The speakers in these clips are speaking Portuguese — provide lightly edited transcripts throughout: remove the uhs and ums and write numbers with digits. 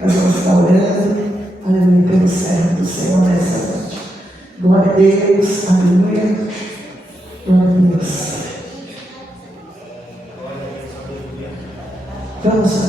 Nós vamos estar orando, aleluia, pelo servo do Senhor nessa noite. Glória a Deus, aleluia. Glória a Deus. Vamos lá.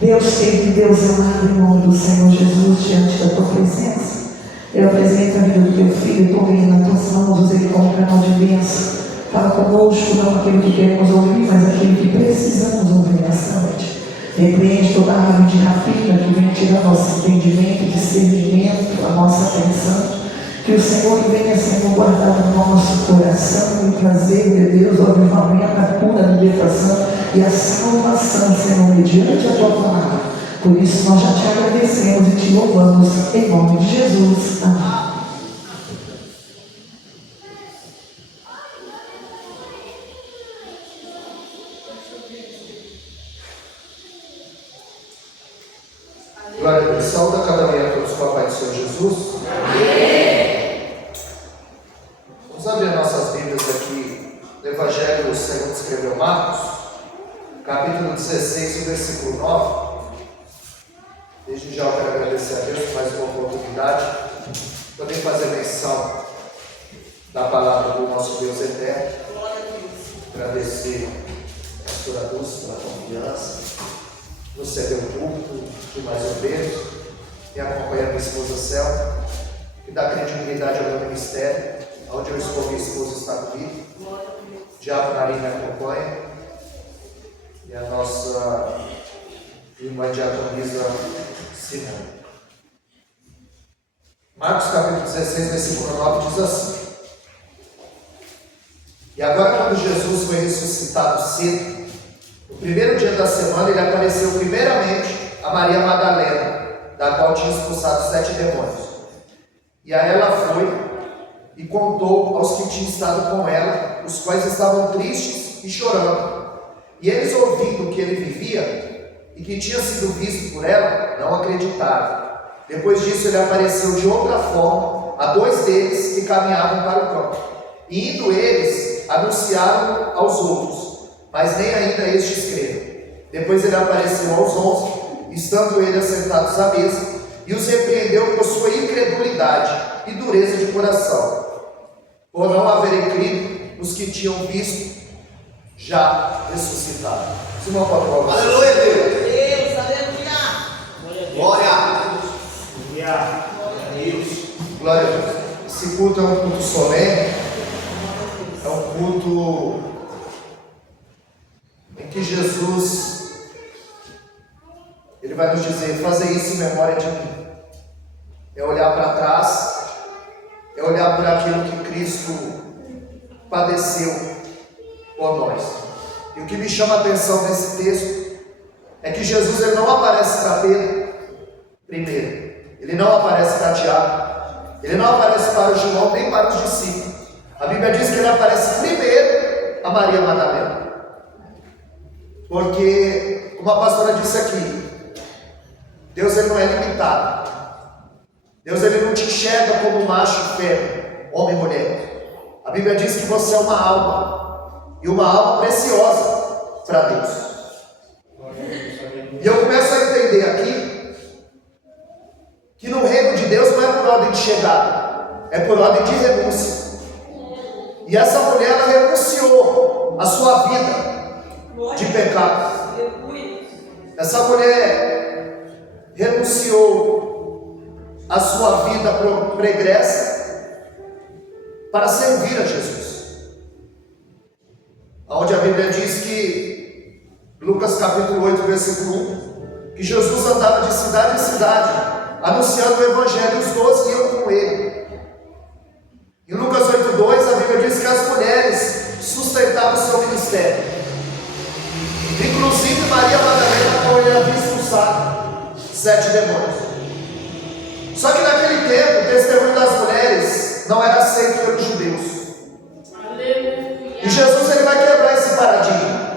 Deus querido, Deus amado, em nome do Senhor Jesus, diante da tua presença, eu apresento a vida do teu filho, tome ele nas tuas mãos, usa ele como canal de bênção. Fala conosco, não aquilo que queremos ouvir, mas aquilo que precisamos ouvir nessa noite. Repreende toda a raiva de rapina que vem tirar nosso entendimento, discernimento, a nossa atenção. Que o Senhor venha, Senhor, guardar no nosso coração e trazer, meu Deus, o avivamento, a cura, a libertação e a salvação, Senhor, mediante a tua palavra. Por isso nós já te agradecemos e te louvamos em nome de Jesus. Amém. Glória a Deus. Saúde a cada manhã a todos com a paz do Senhor Jesus. Amém. Vamos abrir nossas Bíblias aqui no Evangelho segundo escreveu Marcos, capítulo 16, versículo 9. Desde já eu quero agradecer a Deus por mais uma oportunidade de poder fazer menção da palavra do nosso Deus eterno. Agradecer a pastora Dulce pela confiança, nos ceder o culto de mais uma vez, e acompanhar minha esposa Céu, que dá credibilidade ao meu ministério, onde eu estou, minha esposa está comigo, Diabo Nari me acompanha, e a nossa irmã diaconisa Simone. Marcos capítulo 16, versículo 9 diz assim: E agora, quando Jesus foi ressuscitado cedo, no primeiro dia da semana, ele apareceu primeiramente a Maria Madalena, da qual tinha expulsado 7 demônios. E a ela foi e contou aos que tinham estado com ela, os quais estavam tristes e chorando. E eles, ouvindo que ele vivia e que tinha sido visto por ela, não acreditaram. Depois disso, ele apareceu de outra forma a 2 deles que caminhavam para o campo. E indo eles, anunciaram aos outros, mas nem ainda estes creram. Depois ele apareceu aos 11, estando eles assentados à mesa, e os repreendeu por sua incredulidade e dureza de coração, por não haverem crido os que tinham visto já ressuscitado. Simão, pode falar. Aleluia, Deus. Deus, aleluia. Glória a Deus. Glória a Deus. Esse culto é um culto solene, é um culto em que Jesus, ele vai nos dizer: fazer isso em memória de mim. É olhar para trás, é olhar para aquilo que Cristo padeceu por nós. E o que me chama a atenção nesse texto é que Jesus, ele não aparece para Pedro primeiro, ele não aparece para Tiago, ele não aparece para o João nem para os discípulos. A Bíblia diz que ele aparece primeiro a Maria Madalena, porque, como a pastora disse aqui, Deus, ele não é limitado. Deus, ele não te enxerga como macho e fêmea, homem e mulher. A Bíblia diz que você é uma alma, e uma alma preciosa para Deus. E eu começo a entender aqui que no reino de Deus não é por ordem de chegada, é por ordem de renúncia. E essa mulher, ela renunciou a sua vida de pecado. Essa mulher renunciou a sua vida pregressa para servir a Jesus. Onde a Bíblia diz que, Lucas capítulo 8, versículo 1, que Jesus andava de cidade em cidade, anunciando o Evangelho, e os 12 iam com ele. Em Lucas 8,2, a Bíblia diz que as mulheres sustentavam o seu ministério. Inclusive Maria Madalena, quando ele havia expulsado 7 demônios. Só que naquele tempo, o testemunho das mulheres não era aceito pelos judeus. E Jesus, ele vai quebrar esse paradigma.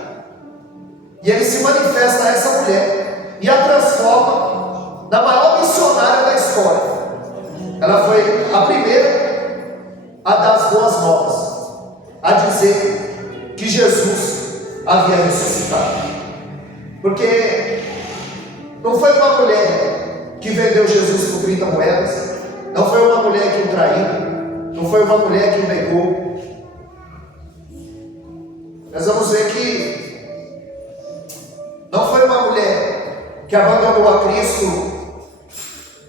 E ele se manifesta a essa mulher e a transforma na maior missionária da história. Ela foi a primeira a dar as boas novas, a dizer que Jesus havia ressuscitado. Porque não foi uma mulher que vendeu Jesus por 30 moedas, não foi uma mulher que o traiu, não foi uma mulher que o negou. Nós vamos ver que não foi uma mulher que abandonou a Cristo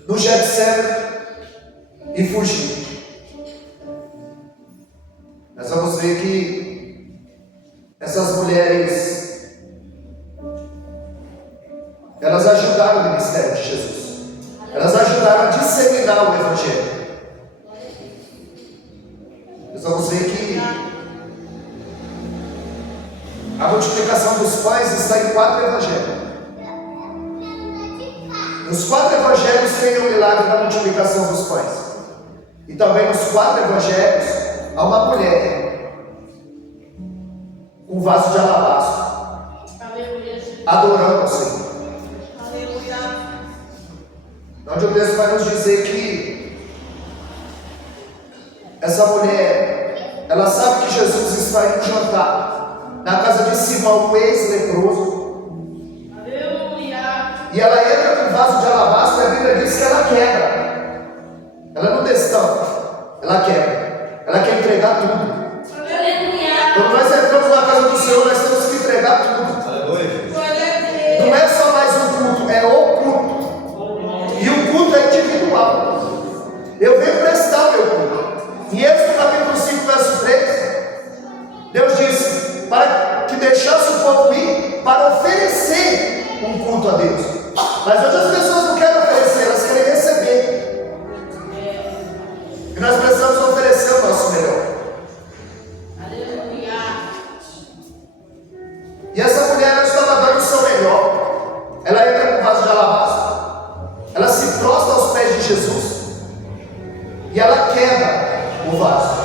no Getsemane e fugiu. Nós vamos ver que essas mulheres, elas ajudaram o ministério de Jesus. Elas ajudaram a disseminar o Evangelho. Nós vamos ver que a multiplicação dos pães está em 4 evangelhos. Nos 4 evangelhos tem o milagre da multiplicação dos pães. E também nos 4 evangelhos há uma mulher com um vaso de alabastro, adorando ao Senhor. Onde o texto vai nos dizer que essa mulher, ela sabe que Jesus está indo jantar na casa de Simão, o ex-leproso. E ela entra com um vaso de alabastro e a Bíblia diz que ela quebra. Ela não destampa, ela quebra. Ela quer entregar tudo. Quando nós entramos na casa do Senhor, nós temos que entregar tudo. Não é só mais um culto, é o culto. E o culto é individual. Eu venho prestar o meu culto. Em Êxodo capítulo 5, verso 3, Deus disse para que deixasse o povo ir para oferecer um culto a Deus. Mas hoje as pessoas não querem oferecer, elas querem receber. E nós precisamos oferecer o nosso melhor. E essa mulher, ela estava dando o seu melhor. Ela entra com um vaso de alabastro. Ela se prostra aos pés de Jesus. E ela quebra o vaso.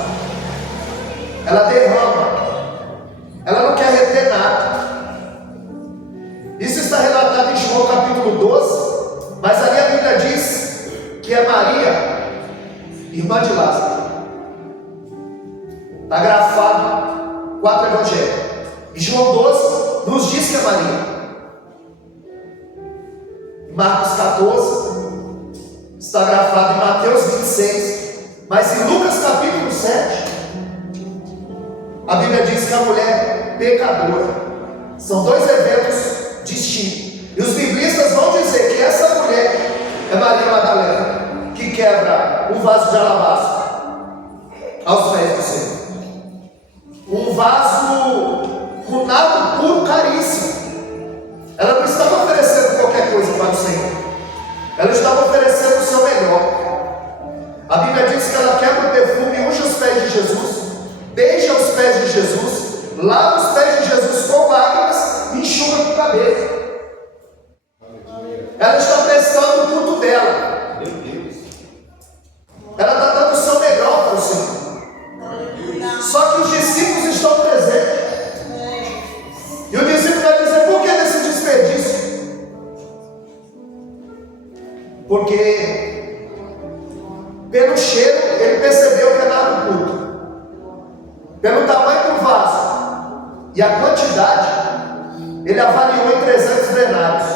Ela derrama. Ela não quer reter nada. Isso está relatado em João capítulo 12. Mas ali a Bíblia diz que é Maria, irmã de Lázaro. Está grafado 4 evangelhos. E João 12 nos diz que é Maria. Marcos 14 está grafado em Mateus 26. Mas em Lucas capítulo 7, a Bíblia diz que a mulher pecadora. São 2 eventos distintos. E os biblistas vão dizer que essa mulher é Maria Madalena, que quebra um vaso de alabastro aos pés do Senhor. Um vaso com nardo puro, caríssimo. Ela não estava oferecendo qualquer coisa para o Senhor. Ela estava oferecendo o seu melhor. A Bíblia diz que ela quebra o perfume e unge os pés de Jesus, beija os pés de Jesus, lava os pés de Jesus com lágrimas e enxuga com o cabelo. Ela está prestando o culto dela. Ela está dando o seu melhor para o Senhor. Só que os discípulos estão presentes. E o discípulo vai dizer: por que desse desperdício? Porque pelo cheiro ele percebeu que é nada culto. Pelo tamanho do vaso e a quantidade, ele avaliou em 300 denários.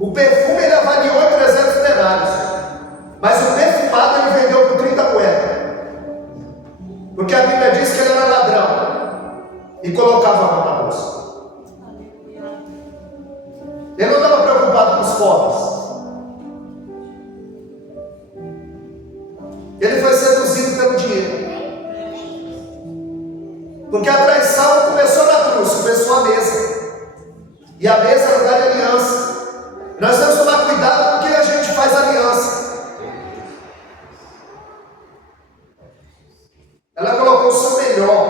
O perfume ele avaliou em 300 denários. Mas o perfumado ele vendeu por 30 moedas. Porque a Bíblia diz que ele era ladrão e colocava a mão na bolsa. Ele não estava preocupado com os pobres. Ele foi seduzido pelo dinheiro. Porque a traição começou na cruz, começou a mesa. E a mesa era lugar de aliança. Nós temos que tomar cuidado com quem a gente faz aliança. Ela colocou o seu melhor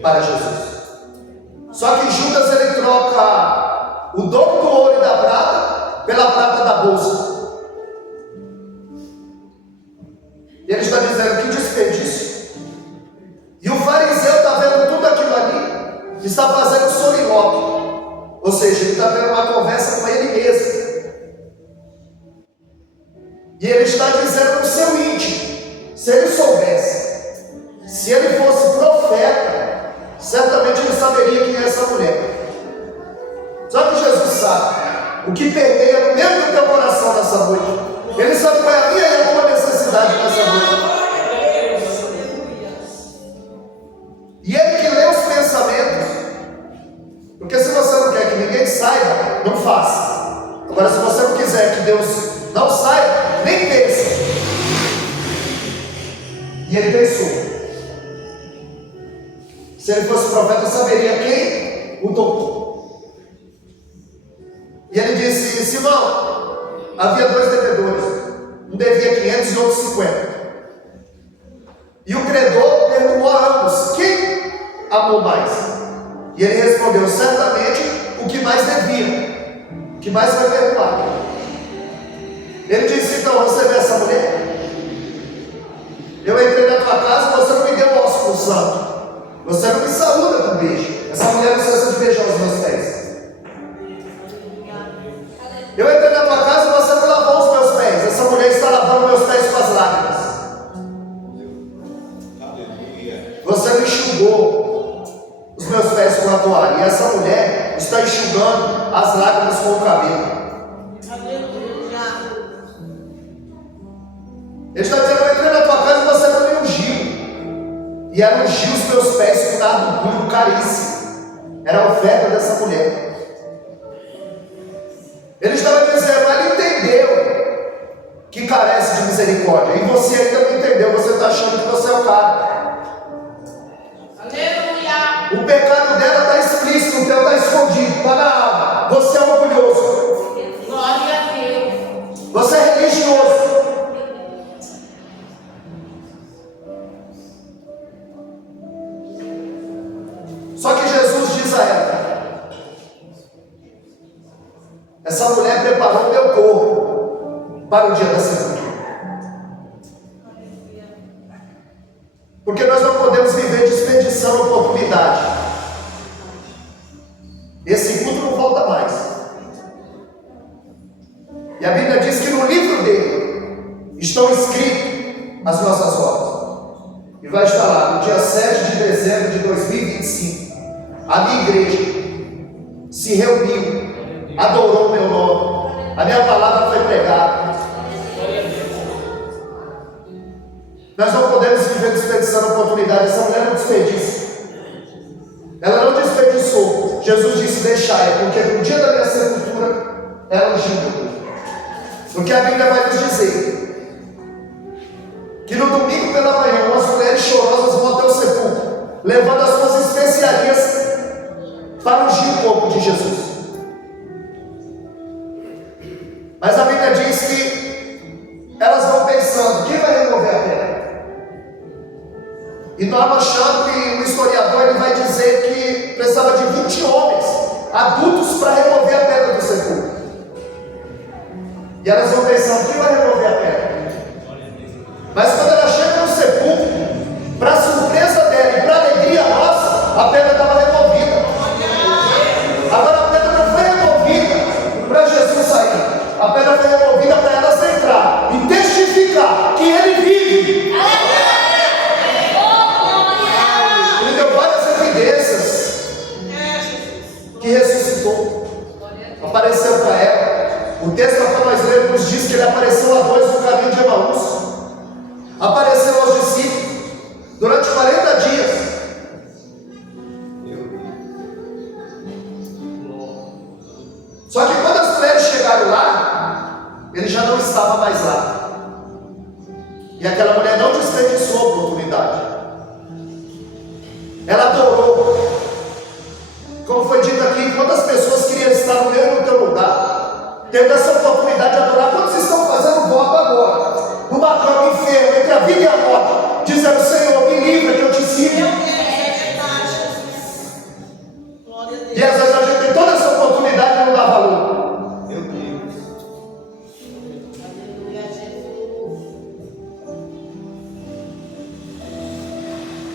para Jesus. Só que Judas ele troca o dobro do ouro e da prata pela prata da bolsa. E ele está dizendo: que desperdício. E o fariseu está vendo tudo aquilo ali, está fazendo soliloquio. Ou seja, ele está tendo uma conversa com ele mesmo. E ele está dizendo no seu íntimo: se ele soubesse, se ele fosse profeta, certamente ele saberia quem é essa mulher. Só que Jesus o que permeia no meio do teu coração nessa noite. Ele sabe qual é a minha e a tua necessidade nessa noite. E Ele que lê os pensamentos. Porque se você não quer que ninguém saiba, não faça. Agora, se você não quiser que Deus não saiba, nem pense. E Ele pensou. Se ele fosse profeta, saberia quem o tocou. E ele disse: Simão, havia 2 devedores. Um devia 500 e outro 50. E o credor perguntou a ambos: quem amou mais? E ele respondeu: certamente o que mais devia, o que mais vai perdoar. Ele disse: então, você vê essa mulher? Eu entrei na tua casa, você não me deu o ósculo santo. Você não me saúda com beijo. Essa mulher não cessa de beijar os meus pés. Eu entrei na tua casa e você não lavou os meus pés. Essa mulher está lavando meus pés com as lágrimas. Você não enxugou os meus pés com a toalha. E essa mulher está enxugando as lágrimas com o cabelo. Ele está dizendo: eu entrei na tua casa e você não me ungiu. E ela ungiu os meus pés com nardo puro caríssimo. Era a oferta dessa mulher. Ele estava dizendo: ele entendeu que carece de misericórdia. E você ainda não entendeu. Você está achando que você é o cara. Aleluia. O pecado dela está explícito, o teu está escondido, está na alma. Você é orgulhoso. Glória a Deus. Você é religioso. Só que Jesus diz a ela: essa mulher preparou o meu corpo para o dia da sepultura. Porque nós não podemos viver desperdiçando oportunidade. Esse culto não volta mais. E a Bíblia diz que no livro dele estão escritas as nossas obras. E vai estar lá no dia 7 de dezembro de 2025. A minha igreja se reuniu, adorou o meu nome, a minha palavra foi pregada. Nós não podemos viver desperdiçando oportunidade. Essa mulher não desperdiça. Ela não desperdiçou. Jesus disse: deixai, porque no dia da minha sepultura ela ungiu meu corpo. Porque a Bíblia vai nos dizer que no domingo pela manhã umas mulheres chorosas vão até o sepulcro, levando as suas especiarias para ungir o corpo de Jesus. Mas a Bíblia diz que elas vão pensando: quem vai remover a pedra? E Norman Champ, o historiador, ele vai dizer que precisava de 20 homens adultos para remover a pedra do sepulcro. E elas vão pensando: quem vai remover a pedra? Mas quando ela chega no sepulcro, para surpresa dela e para alegria nossa, a pedra estava removida. Agora a pedra não foi removida para Jesus sair. A pedra foi removida para elas entrar e testificar que Ele vive. Ele deu várias evidências que ressuscitou. Apareceu para ela. O texto que nós lemos nos diz que Ele apareceu a 2 no caminho de Emaús. Apareceu aos discípulos durante 40 dias. Só que quando as mulheres chegaram lá, ele já não estava mais lá. E aquela mulher não desperdiçou a oportunidade. Ela adorou. Como foi dito aqui, quantas pessoas queriam estar no meu e no teu lugar, tendo essa oportunidade de adorar? Quantos estão fazendo voto agora, numa cama enferma, entre a vida e a morte, dizendo: Senhor, me livra que eu te sirvo. E às vezes a gente tem toda essa oportunidade e não dá valor. Meu Deus.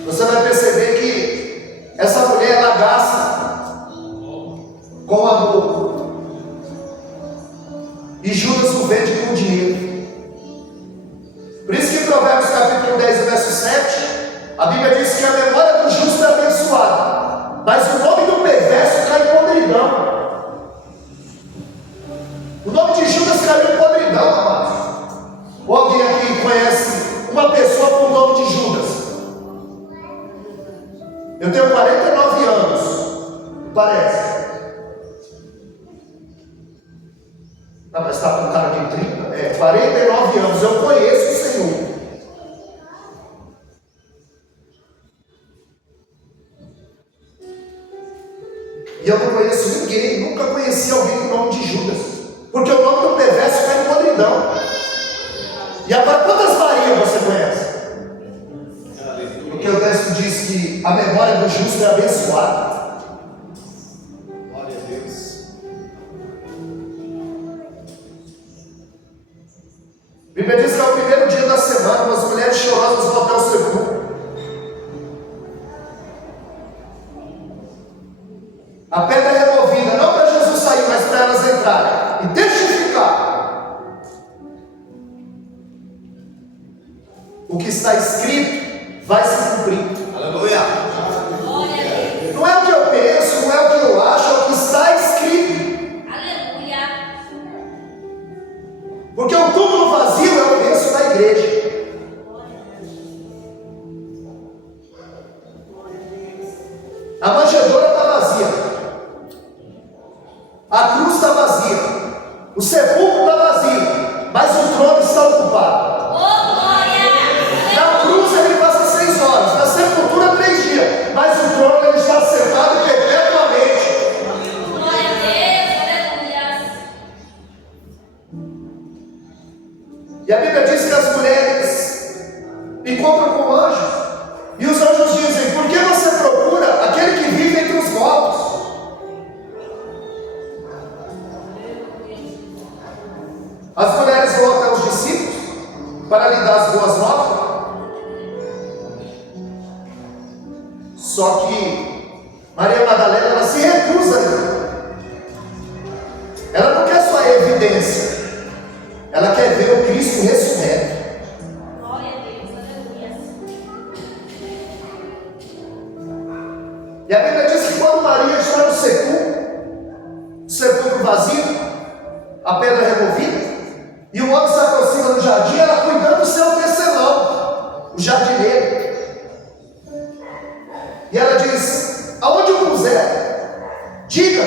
Você vai perceber que essa mulher, ela gasta com amor. E Judas o vende com dinheiro. Por isso que em Provérbios capítulo 10, verso 7, a Bíblia diz que a memória do justo é abençoada, mas o nome do perverso cai em podridão. O nome de Judas caiu em podridão, amados. Ou alguém aqui conhece uma pessoa com o nome de Judas? Eu tenho 49 anos, parece. Não, mas está com cara de 30? 49 anos, eu conheço o Senhor. E eu não conheço ninguém, nunca conheci alguém com o nome de Judas. Porque o nome do perverso cai em podridão. E agora, quantas Marias você conhece? Porque o texto diz que a memória do justo é abençoada. Glória a Deus. A Bíblia diz que é o primeiro dia da semana, as mulheres chorosas vão até o sepulcro. A pedra é removida, não para Jesus sair, mas para elas entrarem e testificar. O que está escrito vai se cumprir. Aleluia. Não é o que eu penso, não é o que eu acho, é o que está escrito. Aleluia. Porque o túmulo vazio é o berço da igreja. A manjedoura está vazia. A cruz está vazia. O sepulcro está vazio. Mas o trono está ocupado. Na cruz ele passa 6 horas. Na sepultura 3 dias. Mas o trono ele está sentado perpetuamente. Glória a Deus. Aleluia. E a Bíblia diz que as mulheres encontram com anjos. E os anjos dizem: por que você procura aquele que vive entre os mortos? As mulheres vão até os discípulos para lhe dar as boas novas. Só que Maria Madalena, ela se recusa. Ela não quer só a evidência, ela quer ver o Cristo ressurreto. Glória a Deus. Aleluia. E a Bíblia diz que quando Maria está no sepulcro vazio, a pedra removida, e o homem se aproxima do jardim, ela cuidando do seu tecelão, o jardineiro. E ela diz: aonde eu puser, diga,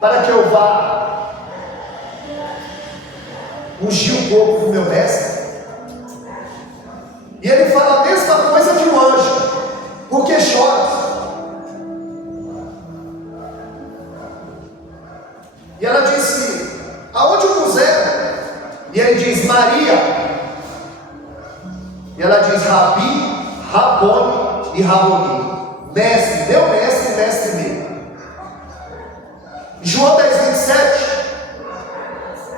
para que eu vá ungir o corpo do meu mestre. E ele fala a mesma coisa que o anjo: por que choras? E ela disse: aonde eu puser. E ele diz: Maria. E ela diz: Rabi, Rabone e Raboni. Mestre, meu mestre, mestre meu. João 10:27.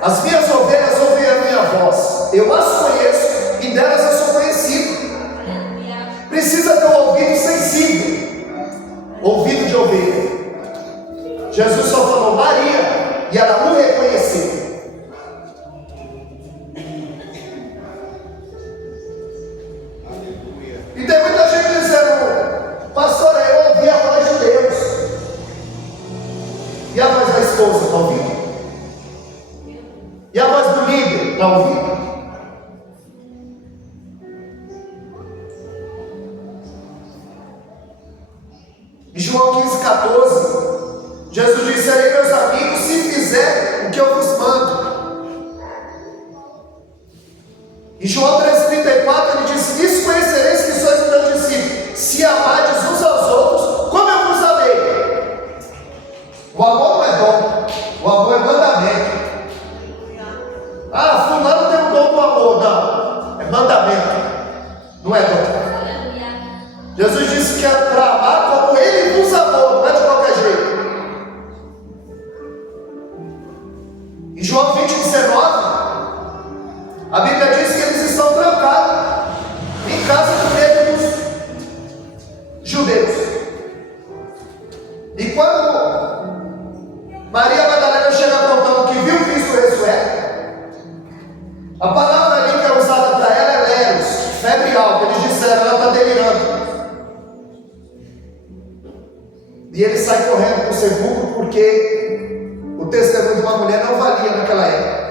As minhas ovelhas ouvem a minha voz. Eu as conheço e delas eu sou conhecido. Precisa ter um ouvido sensível, ouvido de ovelha. Jesus só falou Maria e ela não reconheceu. E tem muita gente dizendo: pastor, eu ouvi a voz de Deus. E a voz da esposa está ouvindo? E a voz do líder está ouvindo? Em João 15:14, Jesus disse: serei meus amigos se fizer o que eu vos mando. Em João 13:34 ele disse: nisso conhecereis que sois meus discípulos, se amardes uns aos outros, como eu vos amei. O amor não é dom, o amor é mandamento. Ah, fulano tem o dom do amor. Não, é mandamento, não é dom. Jesus disse que é para amar como ele vos amou, não é de qualquer jeito. Em João 20:19, a Bíblia diz que eles estão trancados em casa do medo dos judeus. E quando Maria Madalena chega contando que viu Cristo ressurreto, a palavra ali que é usada para ela é leros, febre alta. Eles disseram: ela está delirando. E ele sai correndo para o sepulcro, porque o testemunho de uma mulher não vai naquela época.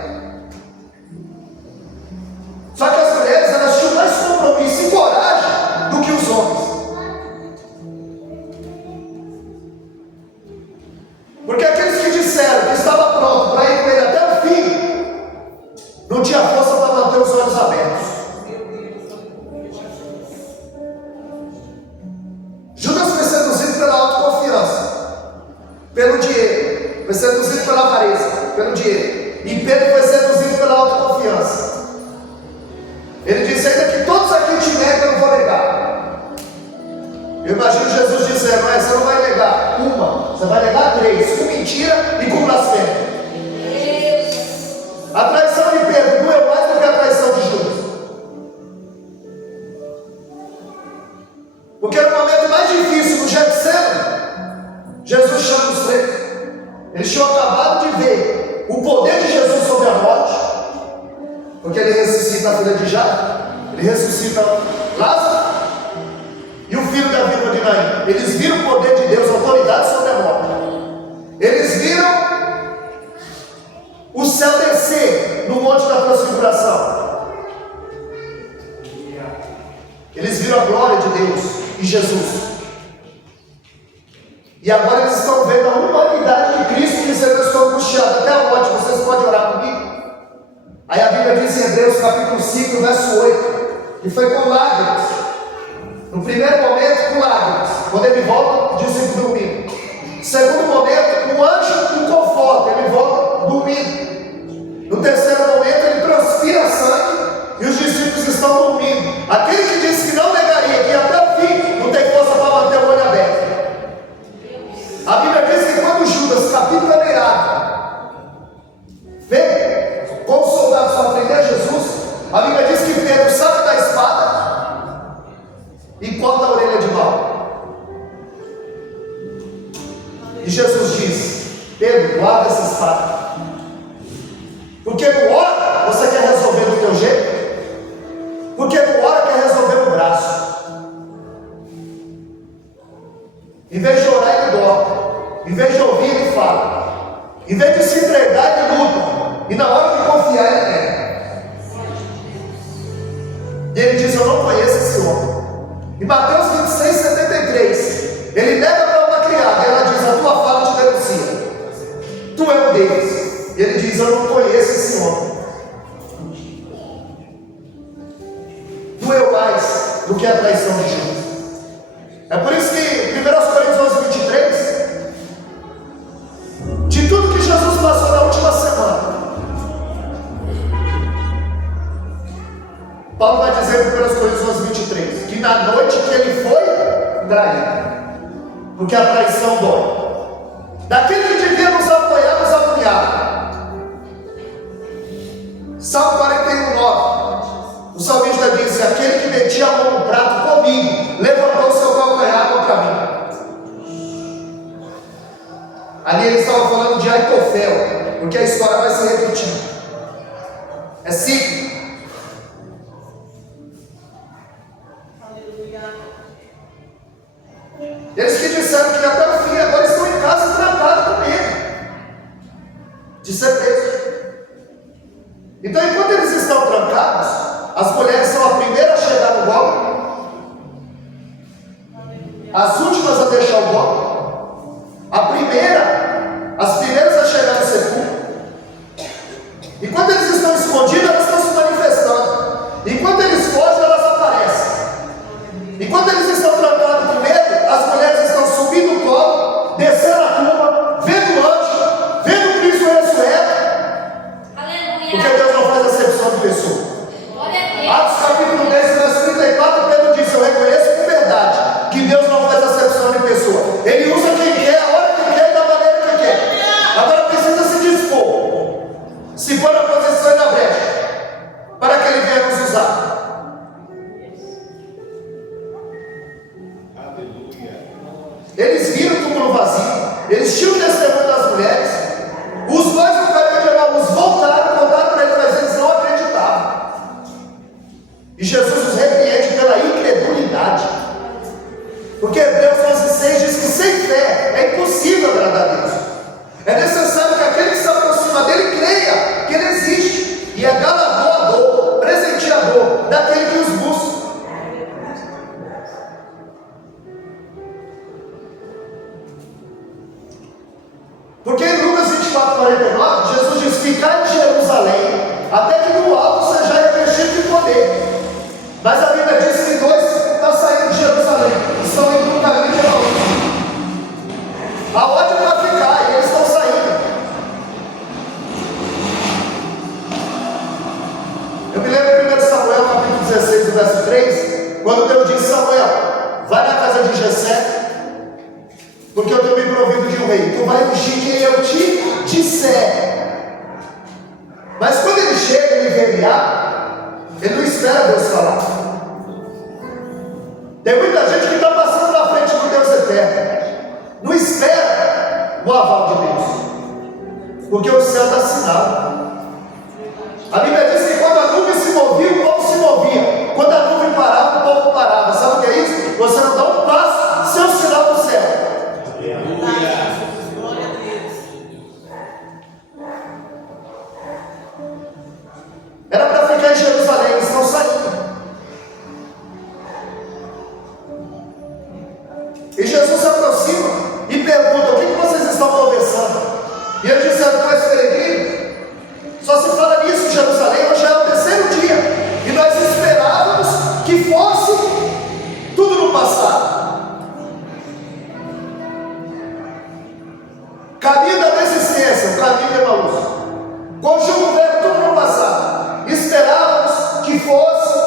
Só que as mulheres, elas tinham mais compromisso e coragem do que os homens. Porque aqueles que disseram que estava pronto para ir com ele até o fim, não tinha força para manter os olhos abertos. Judas foi seduzido pela autoconfiança, pelo dinheiro, foi seduzido pela avareza, pelo dinheiro. E Pedro foi seduzido pela autoconfiança. Ele disse: ainda que todos aqui te negam, eu não vou negar. Eu imagino Jesus dizendo: você não vai negar uma, você vai negar 3, com mentira e com blasfêmia. A traição de Pedro doeu mais do que a traição de Judas. Porque no momento mais difícil, no Getsemane, Jesus chama os 3. Eles tinham acabado de ver o poder de Jesus sobre a morte, porque ele ressuscita a filha de Jairo, ele ressuscita Lázaro e o filho da viúva de Naim. Eles viram o poder de Deus, a autoridade sobre a morte. Eles viram o céu descer no monte da transfiguração. Eles viram a glória de Deus e Jesus. E agora eles estão vendo a humanidade de Cristo, dizendo: eu estou angustiado até a morte, vocês podem orar comigo? Aí a Bíblia diz em Hebreus capítulo 5, verso 8, que foi com lágrimas. No primeiro momento, com lágrimas, quando ele volta, o discípulo dormindo. No segundo momento, o anjo o conforta, ele volta dormindo. No terceiro momento, ele transpira sangue e os discípulos estão dormindo. Aquele que disse que não negaria, que até o fim não tem força para manter o olho aberto. A Bíblia diz que quando Judas, capitaneado, veio com os soldados para prender Jesus, a Bíblia diz que Pedro saca da espada e corta a orelha de Mal. E Jesus diz: Pedro, guarda essa espada. Porque no hora você quer resolver do teu jeito, porque no hora quer resolver no braço. Em vez de orar, ele dorme. Em vez de ouvir, ele fala. Em vez de se entregar, ele luta. E na hora de confiar, ele nega. E ele diz: eu não conheço esse homem. Em Mateus 26, 73, ele nega para uma criada. Ela diz: a tua fala te denuncia. Tu é um deles. E ele diz: eu não conheço esse homem. Doeu mais do que a traição de Judas. É por isso que 1 Coríntios 11, 23, de tudo que Jesus passou na última semana, Paulo vai dizer em 1 Coríntios 11, 23, que na noite que ele foi traído, porque a traição dói, daquele que devia nos apoiar, nos apoiar. Salmo 41, 9, o salmista diz: aquele que metia a mão no prato comigo, levantou seu calcanhar contra mim. Ali ele estava falando de Aitofel, porque a história vai se repetir. É cíclico. Eles que disseram que até o fim agora estão em casa trancados com medo de ser presos. Então, enquanto eles estão trancados, as mulheres são a primeira a chegar no golpe, as últimas a deixar o golpe, as primeiras a chegar no sepulcro. Enquanto eles estão escondidos, elas estão se manifestando. Enquanto eles fogem, elas aparecem. Enquanto eles estão trancados com medo, as mulheres estão subindo o colo, descendo a tumba, vendo o anjo, vendo Cristo ressurreto. Porque Deus não faz acepção de pessoa. Atos capítulo 10, verso 34, Pedro disse: eu reconheço com verdade que Deus não faz acepção de pessoa. Ele usa quem quer, a hora que quer e da maneira que quer. Agora precisa se dispor, se pôr na posição e na brecha, para que Ele venha nos usar. Aleluia. Eles viram o túmulo vazio, eles tinham o testemunho das mulheres. Os dois no caminho de Emaús voltaram, contaram para eles, mas eles não acreditavam. E Jesus os repreende pela incredulidade. Porque Hebreus 11,6 diz que sem fé é impossível agradar a Deus. É necessário que aquele que se aproxima dele creia 49, Jesus diz: ficai em Jerusalém, até que no alto sejais revestidos de poder. Mas a Bíblia diz que dois estão saindo de Jerusalém, estão indo no caminho de Emaús. A ordem é para ficar, e eles estão saindo. Eu me lembro de 1 Samuel, capítulo 16, verso 3, quando Deus disse: Samuel, vai na casa de Jessé, porque eu tenho me provido de um rei. Tu vai ungir quem eu te disser. Mas quando ele chega, ele vê Eliabe, ele não espera Deus falar. Tem muita gente que está passando na frente do Deus eterno, não espera o aval de Deus, porque o céu dá sinal. A Bíblia diz que quando a nuvem se movia, o povo se movia. Quando a nuvem parava, o povo parava. Sabe o que é isso? Você não dá um passo, seu sinal do céu. Era para ficar em Jerusalém, eles estão saindo. E Jesus se aproxima e pergunta: o que vocês estão conversando? E ele disse: mas peregrino, só se fala nisso em Jerusalém, hoje é o terceiro dia, e nós esperávamos que fosse tudo no passado. Caminho da desistência, o caminho de Emaús. Conjugo verbo, tudo no passado. Esperávamos que fosse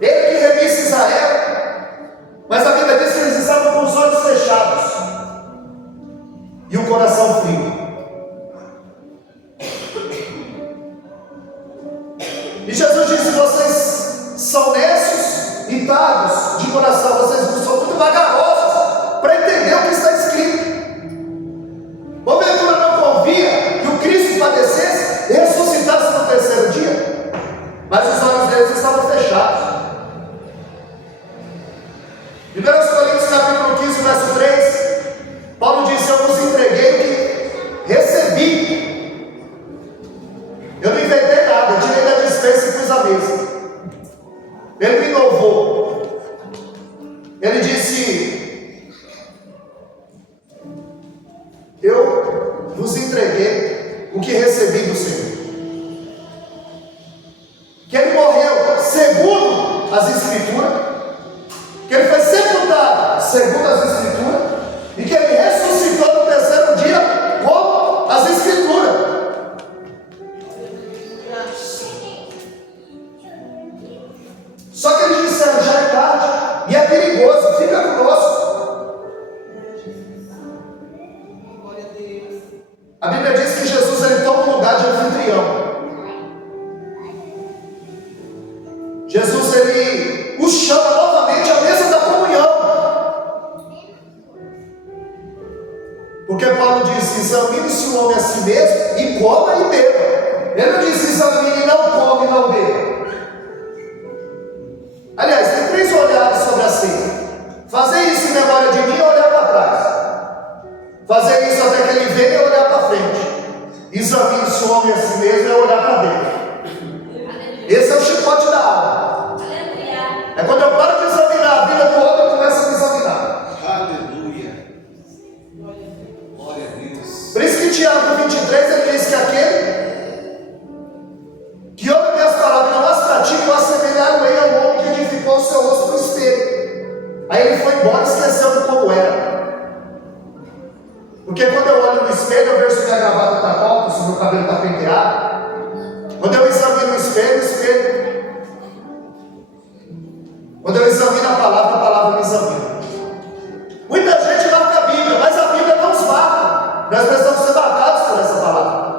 ele que remisse Israel, mas a Bíblia diz que eles estavam com os olhos fechados e o coração frio. E Jesus disse: vocês são nécios e tardos de coração, vocês são muito vagarosos para entender o que está escrito. Porventura não convia que o Cristo padecesse e ressuscitasse no terceiro dia? Mas os olhos deles estavam fechados. 1 Coríntios capítulo 15, verso 3, Paulo disse: eu vos entreguei o que recebi. Eu não inventei nada, eu tirei da dispensa e pus à mesa. Ele me inovou. Ele disse: eu vos entreguei o que recebi do Senhor. Que ele morreu segundo as Escrituras, que ele foi sepultado segundo as Escrituras, e que ele ressuscitou no terceiro dia como as Escrituras. Só que eles disseram: já é tarde e é perigoso, fica conosco. A Bíblia diz que Jesus ele toma um lugar de anfitrião. Jesus ele o chama novamente à mesa da comunhão. Porque Paulo disse: examine-se o homem a si mesmo e coma e beba. Ele não disse: examine e não come e não beba. Aliás, tem 3 olhares sobre a ceia: fazer isso em memória de mim e olhar para trás, fazer isso até que ele venha e olhar para frente. Examine-se o homem a si mesmo e olhar para dentro. Esse é o chicote da alma. É quando eu paro de examinar a vida do outro, eu começo a me examinar. Aleluia. Glória a Deus. Por isso que Tiago 23 ele diz que aquele que ouve minhas palavras e não as pratica, eu assemelhar-me ao homem que edificou o seu rosto no espelho. Aí ele foi embora esquecendo como era. Porque quando eu olho no espelho, eu vejo se minha gravata está torta, se meu cabelo está penteado. Quando eu examino o espelho. Quando eu examino a palavra me examina. Muita gente marca a Bíblia, mas a Bíblia não nos marca. Nós precisamos ser marcados por essa palavra.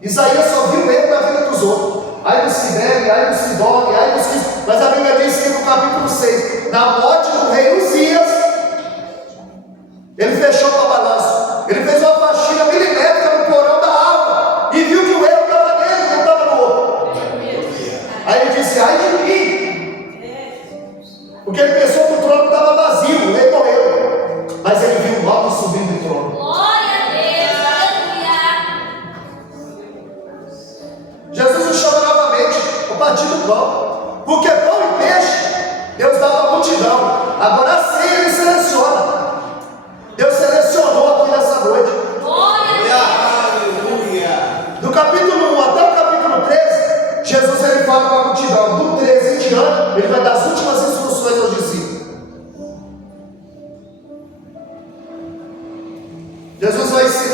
Isaías só viu o erro na vida dos outros. Ai dos que bebem, ai dos que dormem, ai dos que... Mas a Bíblia diz que no capítulo 6, na morte do rei Uzias, ele fechou com a balança. Ele fez uma faxina milimétrica no porão da alma e viu que o erro estava nele, não estava no outro. Aí ele disse: ai de mim, porque ele pensou que o trono estava vazio, o rei morreu, mas ele viu o nome subindo do trono. Glória a Deus, aleluia. Jesus o chama novamente a partir do pão, porque pão e peixe Deus dava à multidão,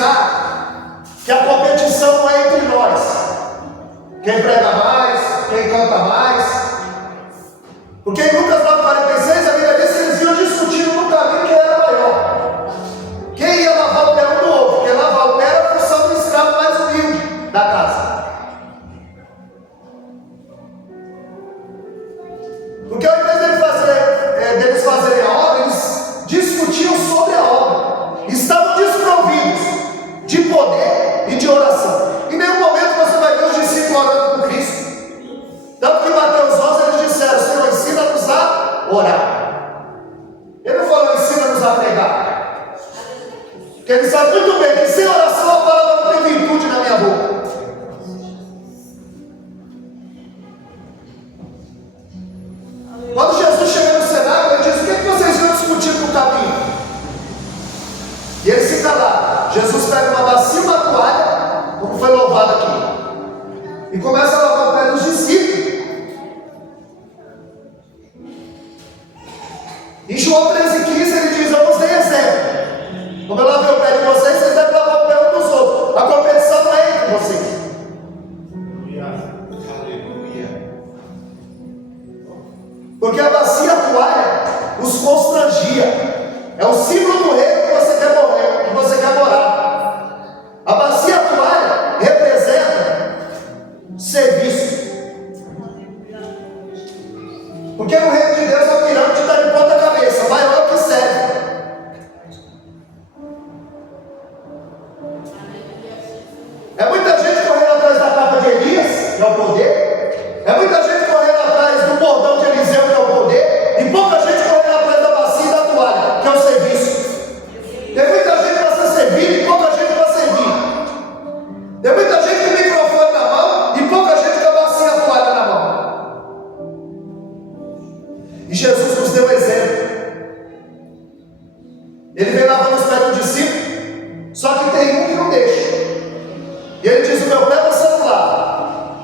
ensinar que a competição não é entre nós. Quem prega mais, quem canta mais. Porque em Lucas 9,46 a Bíblia diz que eles iam discutindo no caminho quem era maior. Quem ia lavar o pé um do outro? Porque lavar o pé era a função do escravo mais humilde da casa. Porque ao invés deles fazerem a obra, eles discutiam sobre a obra. Estavam desprovidos de poder e de oração. Em nenhum momento você vai ver os discípulos orando com Cristo. Tanto que em Mateus 11 eles disseram: Senhor, ensina-nos a orar. Ele não falou: ensina-nos a pregar. Porque ele sabe muito bem que sem oração a palavra não tem virtude na minha boca. Quando Jesus chega no cenário, ele diz: o que vocês iam discutir no caminho? E eles se calaram. Jesus pega uma bacia e uma toalha, como foi louvado aqui, e começa a lavar o pé dos discípulos. Em João 13,15 ele diz: eu vos dei exemplo. Como eu lavei o pé de vocês, vocês devem lavar o pé uns dos outros. A competição não é entre vocês. Porque a bacia e a toalha os constrangia. É o símbolo do reino que você quer morrer, que você quer morar. A bacia e a toalha representam serviço. Porque no reino de Deus a pirâmide está de ponta cabeça, maior que serve. É muita gente correndo atrás da capa de Elias, que é o poder. É muita gente correndo atrás do bordão de Eliseu, que é o poder. E pouca gente correndo atrás da bacia e da toalha, que é o serviço. Tem muita gente para ser servida e pouca gente para servir. Tem muita gente com o microfone na mão e pouca gente com a bacia e a toalha na mão. E Jesus nos deu exemplo. Ele vem lavando os pés do discípulo, só que tem um que não deixa. E ele diz: o meu pé você não lava.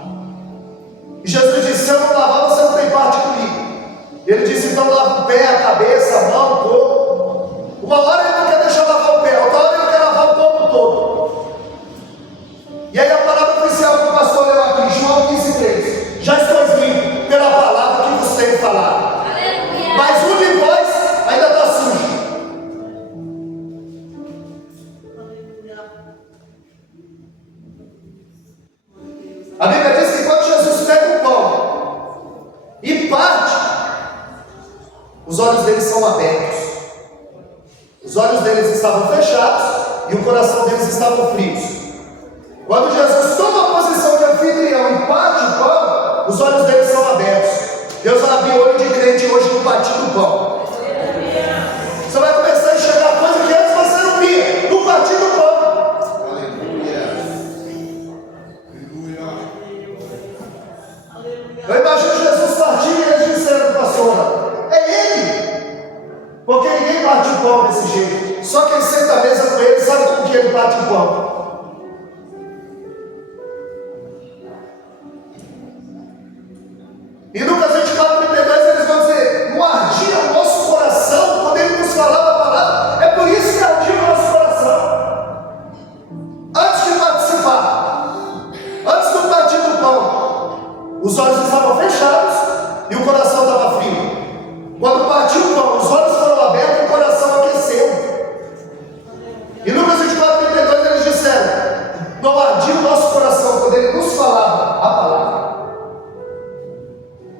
E Jesus disse: se eu não lavar, você não tem parte comigo. E ele disse: então lava o pé, a cabeça, a mão, o corpo. Uma hora ele não quer deixar lavar o pé, outra hora ele quer lavar o corpo todo. E aí a palavra oficial que o pastor leu aqui, João 15,3: já estou limpo pela palavra que vos tenho falado. Aleluia. Mas um de vós ainda está sujo. A Bíblia diz que quando Jesus pega o pão e parte, os olhos deles são abertos. Os olhos deles estavam fechados e o coração deles estava frios. Quando Jesus toma a posição de anfitrião e parte o pão, os olhos deles são abertos. Deus vai abrir o olho de crente hoje no partir do pão. Você vai começar a enxergar coisa que antes você não via no partir do pão. Eu imagino Jesus partindo e eles disseram: pastor, é ele. Porque ninguém parte o pão desse jeito. Só quem senta à mesa com ele sabe como que ele parte o pão. Em Lucas 24:32 eles vão dizer: não ardia o nosso coração quando ele nos falava a palavra. É por isso que ardia o nosso coração. Antes de participar, antes do partir do pão, os olhos estavam fechados e o coração estava frio. Quando partiu o pão, os olhos foram abertos e o coração aqueceu. Em Lucas 24:32 eles disseram: não ardia o nosso coração quando ele nos falava a palavra.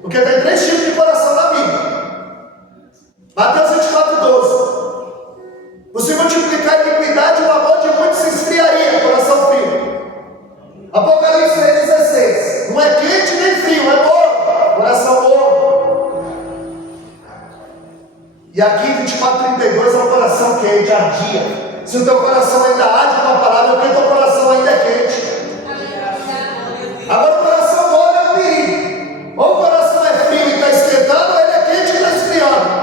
Porque tem 3 tipos de coração na Bíblia. Mateus 24:12: por se multiplicar a iniquidade, o amor de muitos se esfriaria, coração frio. Apocalipse 3:16: não é quente nem frio, é morno, coração morno. E aqui 24:32 é um coração quente, ardia. Se o teu coração ainda arde com a palavra, é porque o teu coração ainda é quente. Agora o coração morno é um perigo. Ou o coração é frio e está esquentando, ou ele é quente e está esfriando.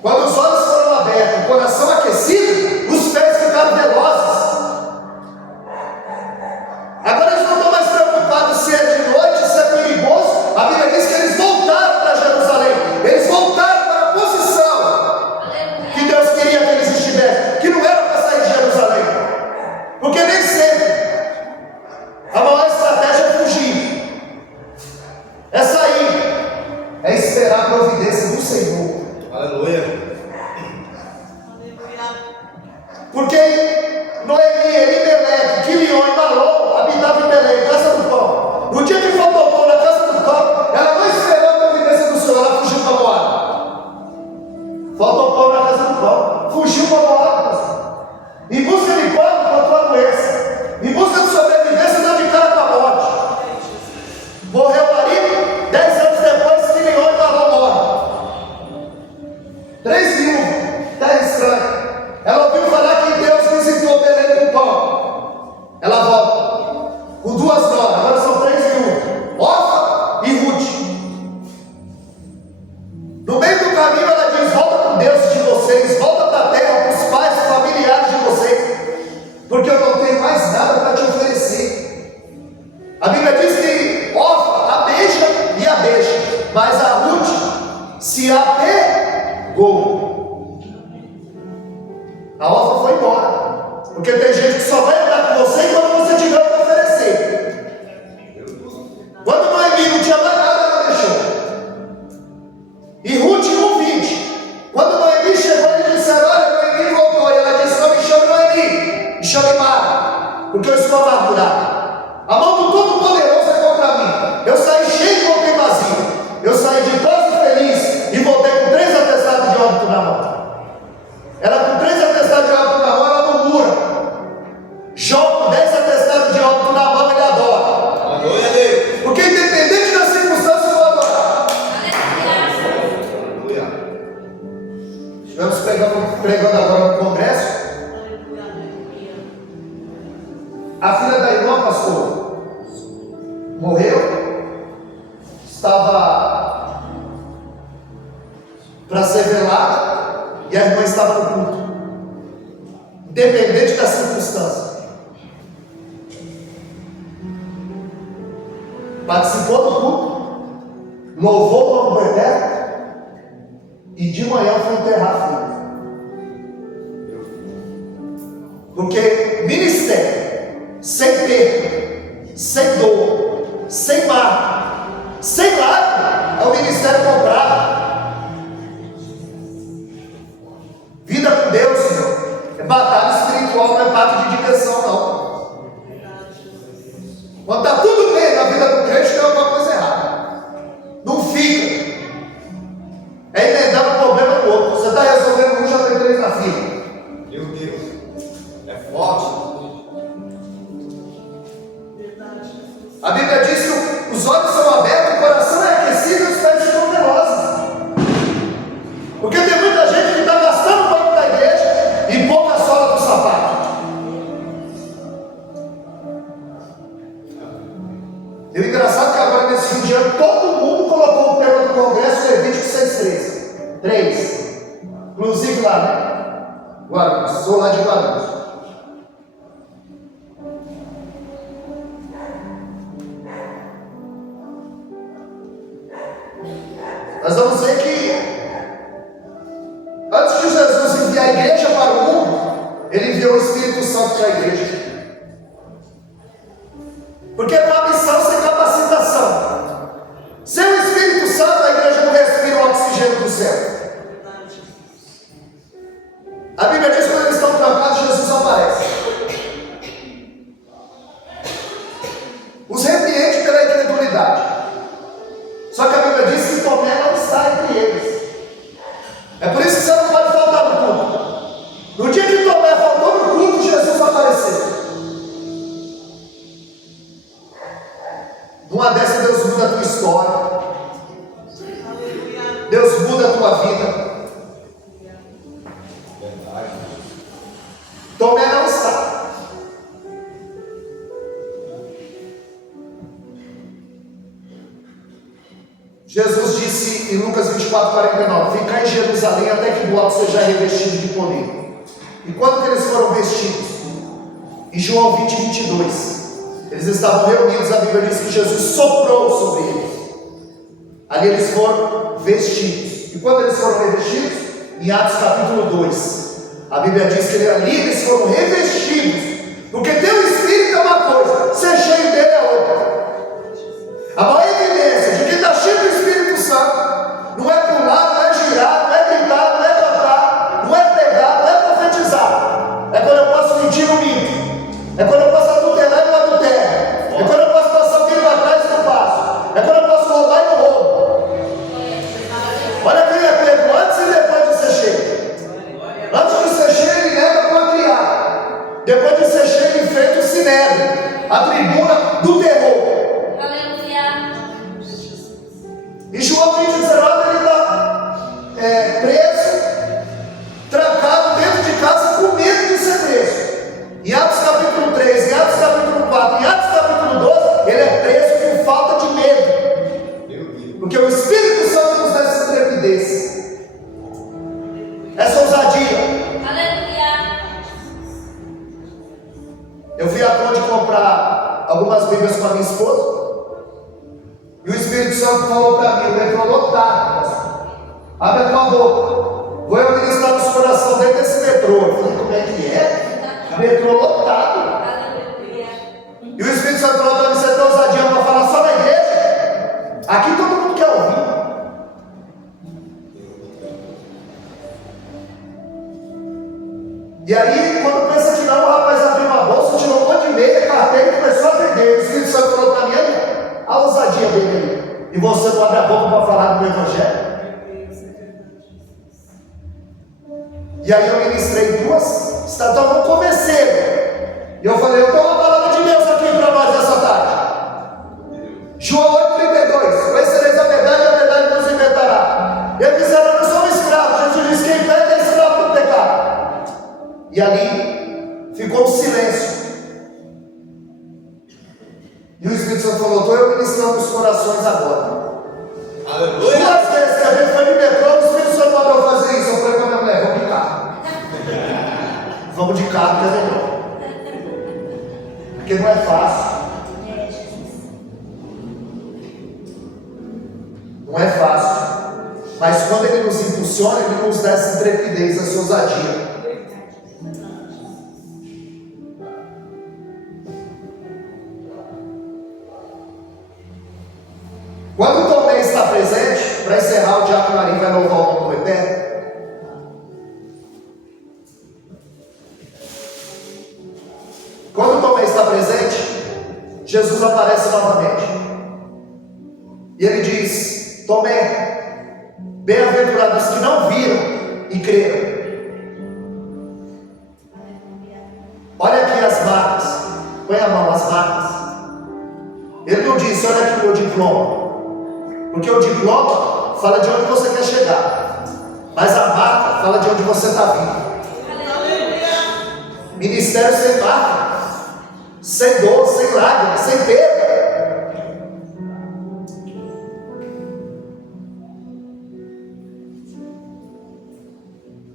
Quando os olhos foram abertos, o coração aquecido, os pés ficaram velozes. Agora eles não estão mais preocupados se é de noite, se é perigoso. A Bíblia diz que eles voltaram para Jerusalém. Eles voltaram para a posição que Deus queria que eles estivessem. Porque Noemi, Elimelec, Quilion e Malom habitavam em Belém, casa do pão. No dia que faltou pão na casa do pão, ela não esperou a providência do Senhor, ela fugiu para Moab. Faltou pão na casa do pão, fugiu para Moab. Em busca de pão contra a doença, em busca de sobrevivência, deu de cara com a morte. Morreu o marido, 10 anos depois, Quilion e Malom morre. 3 viúvas, terra estranha. Ela ouviu falar que Deus visitou Belém com pão. Ela volta com 2 noras, agora são 3 viúvas, Orfa e Ruth. No meio do caminho ela diz: volta com Deus de vocês, volta para a terra, para os pais, familiares de vocês, porque eu não tenho mais nada para te oferecer. A Bíblia diz que Orfa a beija e a deixa, mas a Ruth se apegou. A Orfa foi embora, porque tem gente que só vai andar com você quando você tiver o que oferecer. Quando Noemi não tinha mais nada, ela deixou. E Ruth 1:20, quando Noemi chegou, eles disseram: olha, Noemi voltou. E ela disse: não me chame Noemi, me chame Mara, porque eu estou amargurada. A mão do Todo-Poderoso é contra mim. Eu saí cheio e voltei vazio. Eu saí de ditoso feliz e voltei com 3 atestados de óbito na mão. Ela com 3 atestados de óbito na mão, ela murmura. Jó com 10 atestados de óbito na mão, ele adora. Glória a Deus. Porque independente da circunstância, eu vou adorar. Aleluia. Estivemos pregando agora no congresso. A filha da irmã, pastor, morreu. Estava para ser velada. E a irmã estava no culto, independente da circunstância. Participou do culto, louvou o nome do Eterno, e de manhã foi enterrar a filha. Porque ministério, sem perda, sem dor, sem marca, sem lágrima, é o ministério comprado. Vida com Deus, Senhor, é batalha espiritual, não é pacto de direção, não. Quando está tudo bem na vida do crente, tem alguma coisa errada. Não fica. É emendar um problema no outro. Você está resolvendo um, já tem 3 na fila. Meu Deus. É forte. A Bíblia diz que os olhos são abertos, o coração é aquecido e os pés estão velozes. Porque tem muita gente que está gastando o banco da igreja e pouca sola do sapato. E o engraçado é que agora nesse fim de ano todo mundo colocou o tema do congresso Levítico 6:13. 3. Inclusive lá, né? Guarulhos, sou lá de Guarulhos. Nós vamos ver que antes de Jesus enviar a igreja para o mundo, ele enviou o Espírito Santo para a igreja. Porque não há missão sem capacitação. Sem o Espírito Santo, a igreja não respira o oxigênio do céu. A Bíblia diz que quando eles estão trancados, Jesus aparece. Os repreende pela incredulidade. Só que a Bíblia diz que Tomé não está entre eles. É por isso que você não pode faltar no culto. No dia que Tomé faltou no culto, Jesus apareceu. Numa dessa, Deus muda a tua história. Deus muda a tua vida. Tomé não está. Jesus disse em Lucas 24:49: ficar em Jerusalém até que o alto seja revestido de poder. E quando que eles foram vestidos? Em João 20:22. Eles estavam reunidos, a Bíblia diz que Jesus soprou sobre eles. Ali eles foram vestidos. E quando eles foram revestidos? Em Atos capítulo 2. A Bíblia diz que ali eles foram revestidos. Porque ter o Espírito é uma coisa, ser cheio dele é outra. A maior evidência de que está cheio do Espírito Santo não é pular, não é girar, não é gritar, não é cantar, não é pregar, não é profetizar. É quando comprar algumas Bíblias com a minha esposa. E o Espírito Santo falou para mim: o metrô lotado. Abre a tua boca. Vou eu ministrar nos corações dentro desse metrô. Eu falei: como é que é? Metrô lotado. Aleluia. E o Espírito Santo falou para mim: você tem ousadia para falar só na igreja? Aqui todo mundo quer ouvir. E aí, quando pensa que não, o rapaz abriu uma bolsa, tirou um monte de meia, carteira e começou a vender. O Espírito Santo falou para mim: aí, a ousadia dele ali. E você não abre a boca para falar do meu evangelho? E aí eu ministrei duas, então não convencer. E eu falei: eu tenho uma palavra de Deus aqui para nós nessa tarde. João 8,32: conhecereis a verdade nos libertará. Ele disse: eu não sou um escravo. Jesus disse: quem pede é escravo do pecado. E ali ficou um silêncio. E o Espírito Santo falou: estou eu ministrando os corações agora. Aleluia. Duas vezes que a gente foi no metrô, o Espírito Santo mandou fazer isso. Eu falei para a minha mulher: vamos de carro. Vamos de carro, que é melhor. Porque não é fácil. Não é fácil. Mas quando Ele nos impulsiona, Ele nos dá essa intrepidez, essa ousadia. Quando Tomé está presente, para encerrar, o Diácono Marinho vai louvar o nome do Eterno. Quando Tomé está presente, Jesus aparece novamente. E ele diz: Tomé, bem-aventurados que não viram e creram. Olha aqui as marcas. Põe a mão, as marcas. Ele não disse: olha aqui o meu diploma. Porque o diploma fala de onde você quer chegar, mas a marca fala de onde você está vindo. Ministério sem marca, sem dor, sem lágrimas, sem perda.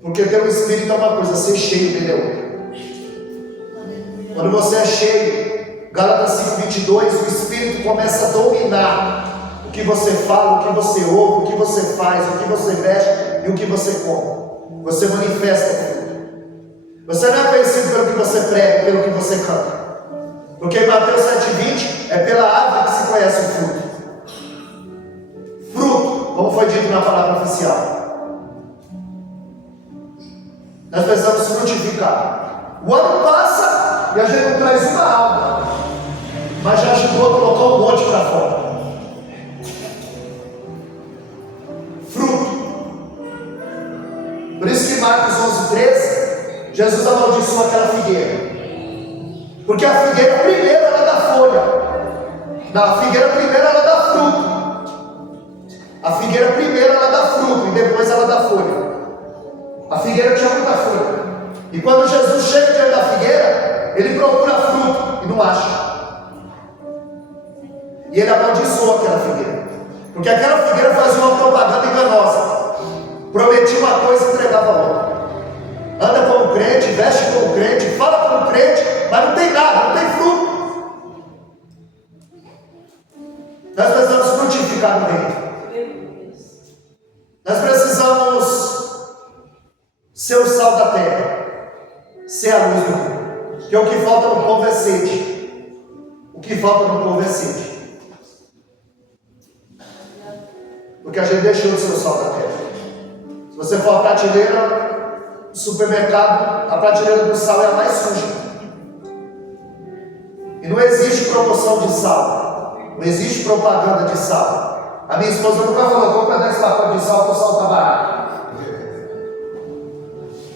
Porque ter o Espírito é uma coisa, ser cheio dele é outra. Quando você é cheio, Gálatas 5,22, o Espírito começa a dominar o que você fala, o que você ouve, o que você faz, o que você veste e o que você come. Você manifesta tudo. Você não é conhecido pelo que você prega, pelo que você canta. Porque em Mateus 7,20 é pela árvore que se conhece o fruto. Fruto, como foi dito na palavra oficial. Nós precisamos frutificar. O ano passa e a gente não traz uma alma, mas já ajudou a colocar um monte para fora. Por isso que Marcos 11,13, Jesus amaldiçoou aquela figueira. Porque a figueira primeiro ela dá folha. A figueira primeiro ela dá fruto. A figueira primeiro ela dá fruto e depois ela dá folha. A figueira tinha muita folha. E quando Jesus chega diante da figueira, ele procura fruto e não acha. E ele amaldiçoou aquela figueira. Porque aquela figueira fazia uma propaganda enganosa. Prometia uma coisa e entregava outra. Anda como crente, veste como crente, fala como crente, mas não tem nada, não tem fruto. Nós precisamos frutificar no reino. Nós precisamos ser o sal da terra, ser a luz do mundo. Porque o que falta no povo é sede. O que falta no povo é sede. Porque a gente deixou de ser o sal da terra. Se você for à prateleira do supermercado, a prateleira do sal é a mais suja. E não existe promoção de sal. Não existe propaganda de sal. A minha esposa nunca falou: compra 10 pacotes de sal que o sal está barato.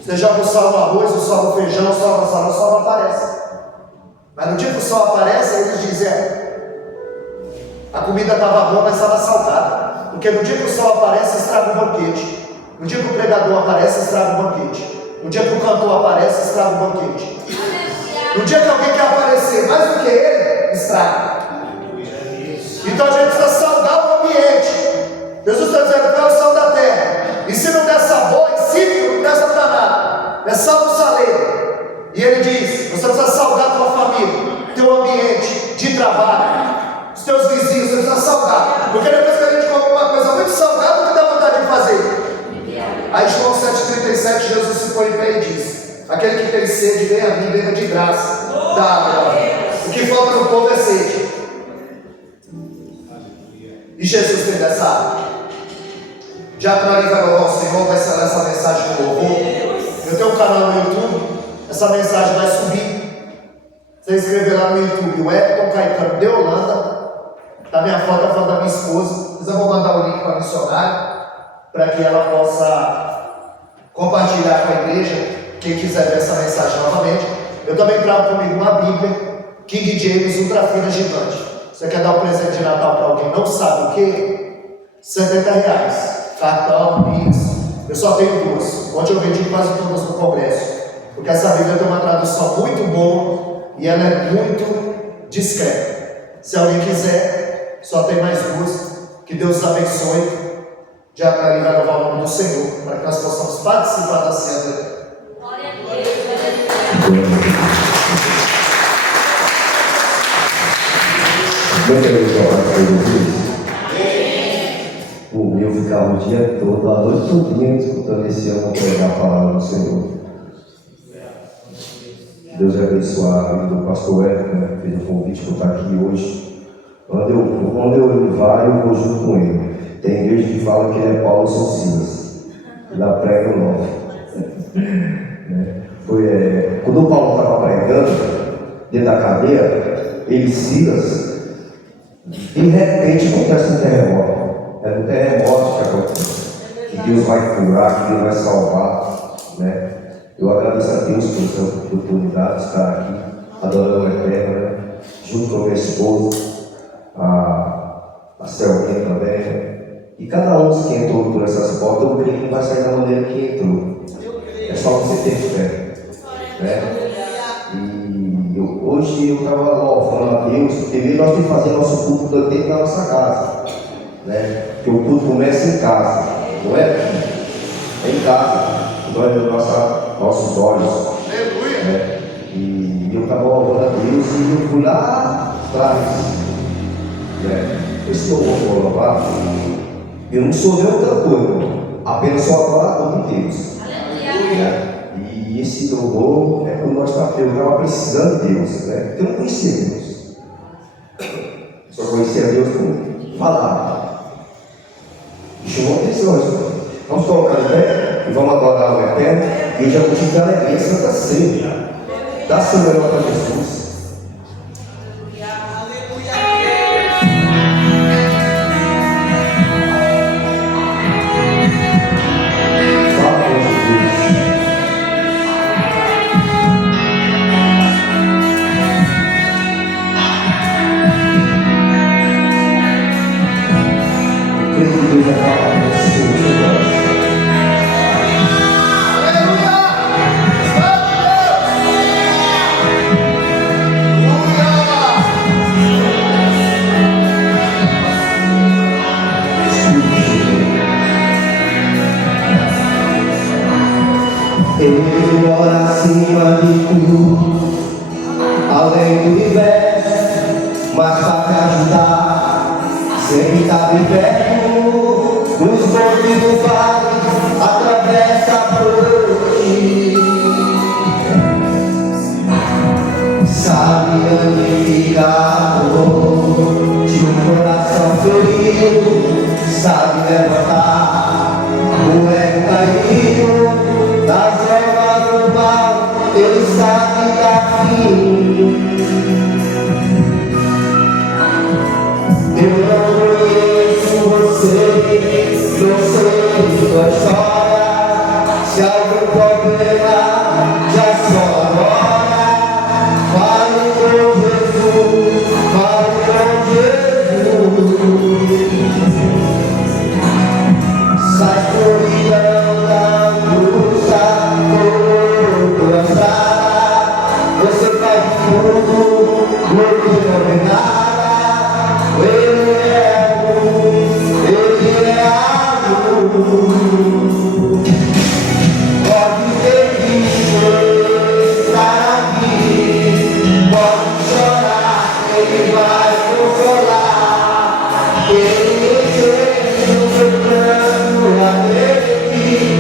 Você joga o sal no arroz, o sal no feijão, o sal não aparece. Mas no dia que o sal aparece, eles dizem: a comida estava boa, mas estava salgada. Porque no dia que o sal aparece, estraga o banquete. No dia que o pregador aparece, estraga o banquete. No dia que o cantor aparece, estraga o banquete. No dia que alguém quer aparecer mais do que ele, estraga. Então a gente precisa salgar o ambiente. Jesus está dizendo que é o sal da terra. E se não der sabor, insípido, não presta para nada. É sal do saleiro. E ele diz: você precisa salgar a tua família, teu ambiente. Aquele que tem sede, vem a mim, beba de graça da água da vida. O que falta no povo é sede. E Jesus tem dessa água. Já que nós vai louvar o Senhor, vai ser essa mensagem no louvor. Eu tenho um canal no YouTube, essa mensagem vai subir. Você escrever lá no YouTube, o Elton Caetano de Holanda, da minha foto, a foto da minha esposa. Depois eu vou mandar o link para a missionária, para que ela possa compartilhar com a igreja, quem quiser ver essa mensagem novamente. Eu também trago comigo uma Bíblia, King James Ultra Fina Gigante. Você quer dar um presente de Natal para alguém, não sabe o que? R$70. Cartão, Pix. Eu só tenho duas. Ontem eu vendi quase todas no congresso. Porque essa Bíblia tem uma tradução muito boa e ela é muito discreta. Se alguém quiser, só tem mais duas. Que Deus abençoe. Já vai louvar o nome do Senhor, para que nós possamos participar da ceia dele. Glória a Deus. Não quero falar para vocês. O meu ficava o dia todo, a noite todinha, escutando esse ano pregar a palavra do Senhor. Deus abençoe a vida do pastor Everton, né, que fez o convite para estar aqui hoje. Quando eu vai, eu vou junto com ele. Tem igreja que fala que ele é Paulo São Silas. Ele prega o nome. Quando o Paulo estava pregando, dentro da cadeia, ele e Silas, de repente acontece um terremoto. É um terremoto que acontece. Que Deus vai curar, que Deus vai salvar. Né? Eu agradeço a Deus por essa oportunidade de estar aqui, adorando a Eterna, né? Junto com a minha esposa, a Selvinha também. Né? E cada um que entrou por essas portas, eu creio que não vai sair da maneira que entrou. É só você ter fé. Né? E hoje eu estava louvando a Deus, porque mesmo nós temos que fazer nosso culto dentro da nossa casa. Né? Porque o culto começa em casa, não é aqui, é em casa, nós nossos olhos. Né? E eu estava louvando a Deus e eu fui lá atrás. Né? Esse que eu vou louvar, eu não sou nem um cantor, apenas sou adorador de Deus. Né? E esse louvor é quando eu estava precisando de Deus, né? Porque eu não conhecia Deus. Só conhecia Deus por falar. E chamou atenção isso. Vamos colocar em pé e vamos adorar o Eterno. E eu já vou te dar alegria, Santa Ceia. Dá seu melhor para Jesus. Ele mora acima de tudo, além do universo, mas para te ajudar, sempre está de perto, nos montes do vale, atravessa a noite. Sabe onde fica a dor de um coração ferido, sabe levantar o ego caído. Das ervas do mal, ele sabe dar fim. Eu não conheço você, não sei sua história. Se algum problema, já só agora. Fale com Jesus, fale com Jesus. Sai corrida da você faz tudo, não é nada. Ele é amor, ele é amor. Pode ter que estar aqui, pode chorar, ele vai consolar. Ele recebe o seu plano a dele.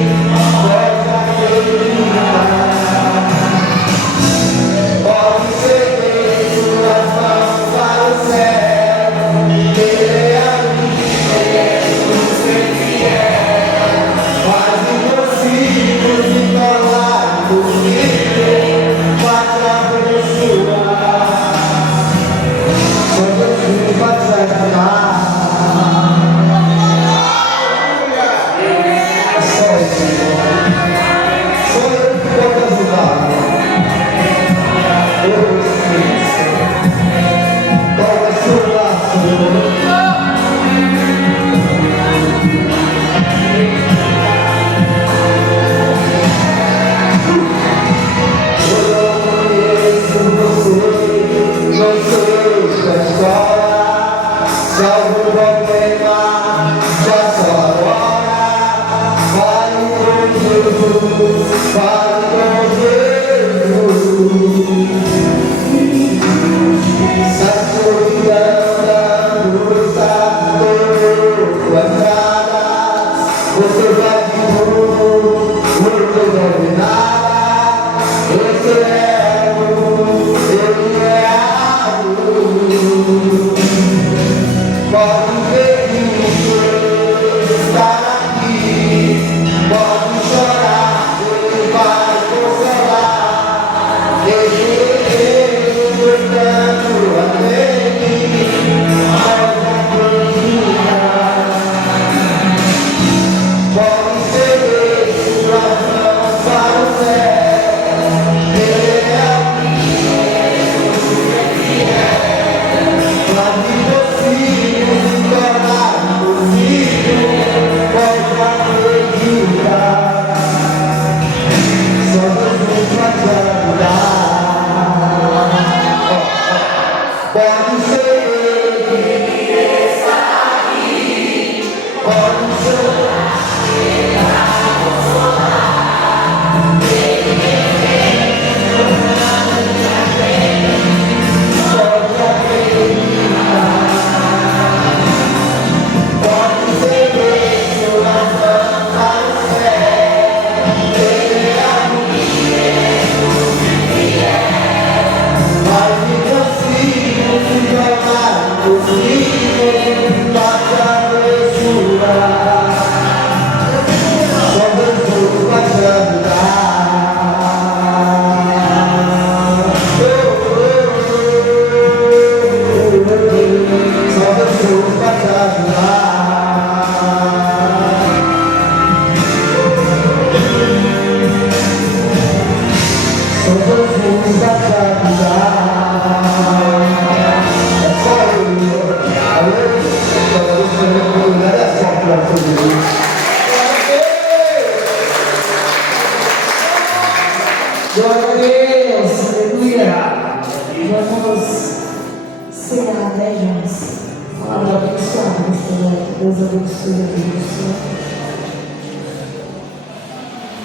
Glória a Deus, aleluia. Vamos cear, né, irmãos? Palavra abençoada nesta noite. Deus abençoe a vida do Senhor.